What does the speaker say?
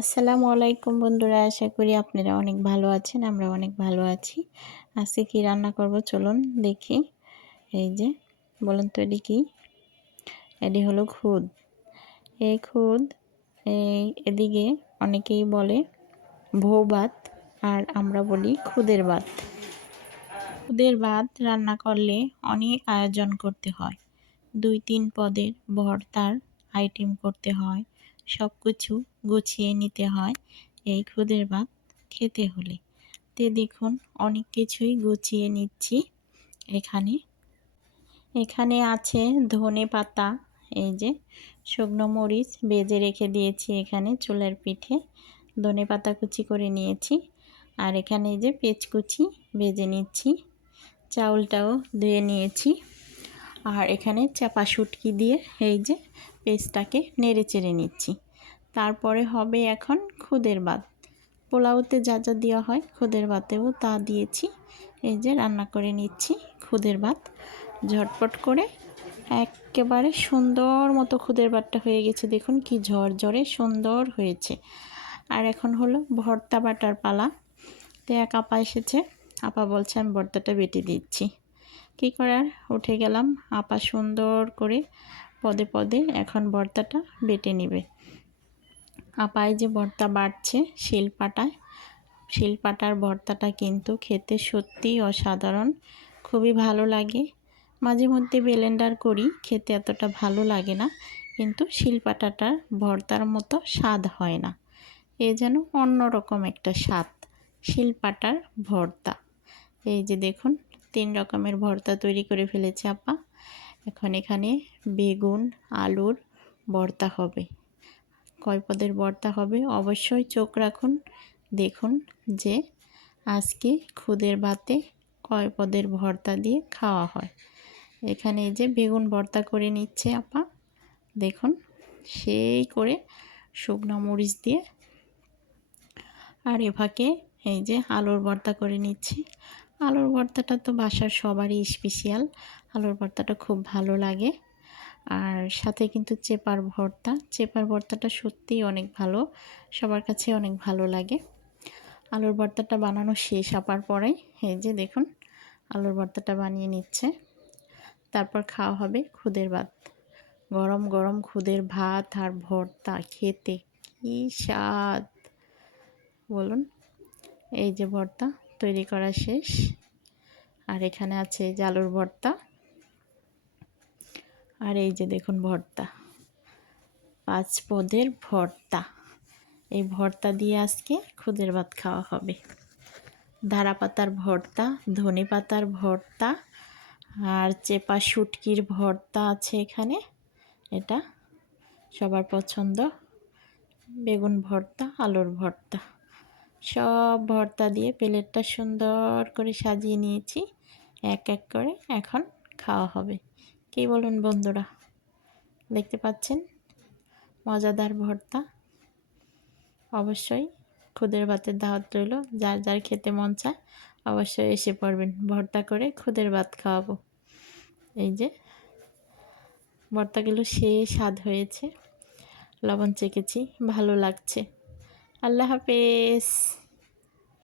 আসসালামু আলাইকুম বন্ধুরা, আশা করি আপনারা অনেক ভালো আছেন। আমরা অনেক ভালো আছি। আজকে কি রান্না করব চলুন দেখি। এই যে বলুন তো এটি কি? এটি হলো খুদ। এই খুদ এদিকে অনেকেই বলে ভৌ ভাত, আর আমরা বলি খুদের ভাত। খুদের ভাত রান্না করলে অনেক আয়োজন করতে হয়। 2-3 পদের ভর্তার আইটেম করতে হয়, সব কিছু গুছিয়ে নিতে হয় এই খুদের ভাত খেতে হলে। দেখুন অনেক কিছুই গুছিয়ে নিচ্ছি। এখানে এখানে আছে ধনে পাতা, এই যে শুকনো মরিচ ভেজে রেখে দিয়েছি এখানে চুলার পিঠে। ধনে পাতা কুচি করে নিয়েছি, আর এখানে এই যে পেঁয়াজ কুচি ভেজে নিচ্ছি। চাউলটাও ধুয়ে নিয়েছি, আর এখানে চাপা শুটকি দিয়ে এই যে পেস্টটাকে নেড়ে চেড়ে নিচ্ছি। তারপরে হবে এখন খুদের ভাত। পোলাওতে যা যা দেওয়া হয় খুদের ভাতেও তা দিয়েছি। এই যে রান্না করে নিচ্ছি খুদের ভাত ঝটপট করে। একেবারে সুন্দর মতো খুদের ভাতটা হয়ে গেছে, দেখুন কি ঝরঝরে সুন্দর হয়েছে। আর এখন হলো ভর্তা বাটার পালা। তো এক আপা এসেছে, আপা বলছে আমি ভর্তাটা বেটে দিচ্ছি। কী করার, উঠে গেলাম। আপা সুন্দর করে পদে পদে এখন ভর্তাটা বেটে নেবে। আপা এই যে ভর্তা বাটছে শিলপাটায়। শিলপাটার ভর্তাটা কিন্তু খেতে সত্যিই অসাধারণ, খুবই ভালো লাগে। মাঝে মধ্যে ব্লেন্ডার করি, খেতে এতটা ভালো লাগে না, কিন্তু শিলপাটাটার ভর্তার মতো স্বাদ হয় না। এ যেন অন্যরকম একটা স্বাদ শিলপাটার ভর্তা। এই যে দেখুন 3 রকমের ভর্তা তৈরি করে ফেলেছে আপা। এখন এখানে বেগুন আলুর ভর্তা হবে। কয় পদের ভর্তা হবে অবশ্যই চোখ রাখুন, দেখুন যে আজকে খুদের ভাতে কয় পদের ভর্তা দিয়ে খাওয়া হয়। এখানে এই যে বেগুন ভর্তা করে নিচ্ছে আপা, দেখুন সেই করে শুকনো মরিচ দিয়ে। আর এভাবে এই যে আলুর ভর্তা করে নিচ্ছি। আলুর ভর্তাটা তো বাসার সবারই স্পেশাল, আলুর ভর্তাটা খুব ভালো লাগে। আর সাথে কিন্তু চেপার ভর্তা, চেপার ভর্তাটা সত্যিই অনেক ভালো, সবার কাছে অনেক ভালো লাগে। আলুর ভর্তাটা বানানো শেষ হবার পরেই এই যে দেখুন আলুর ভর্তাটা বানিয়ে নিচ্ছে। তারপর খাওয়া হবে খুদের ভাত। গরম গরম খুদের ভাত আর ভর্তা খেতে কী স্বাদ বলুন। এই যে ভর্তা তৈরি করা শেষ, আর এখানে আছে এই যে আলুর ভর্তা, আর এই যে দেখুন ভর্তা 5 পদের ভর্তা। এই ভর্তা দিয়ে আজকে খুদের ভাত খাওয়া হবে। ধারা পাতার ভর্তা, ধনে পাতার ভর্তা, আর চেপা শুটকির ভর্তা আছে এখানে, এটা সবার পছন্দ। বেগুন ভর্তা, আলুর ভর্তা, সব ভর্তা দিয়ে প্লেটটা সুন্দর করে সাজিয়ে নিয়েছি। এক এক করে এখন খাওয়া হবে। কী বলুন বন্ধুরা, দেখতে পাচ্ছেন মজাদার ভর্তা। অবশ্যই খুদের ভাতের দাওয়াত রইল, যার যার খেতে মন চায় অবশ্যই এসে পড়বেন, ভর্তা করে খুদের ভাত খাওয়াবো। এই যে ভর্তাগুলো সেই স্বাদ হয়েছে, লবণ চেখেছি, ভালো লাগছে। আল্লাহ হাফেজ।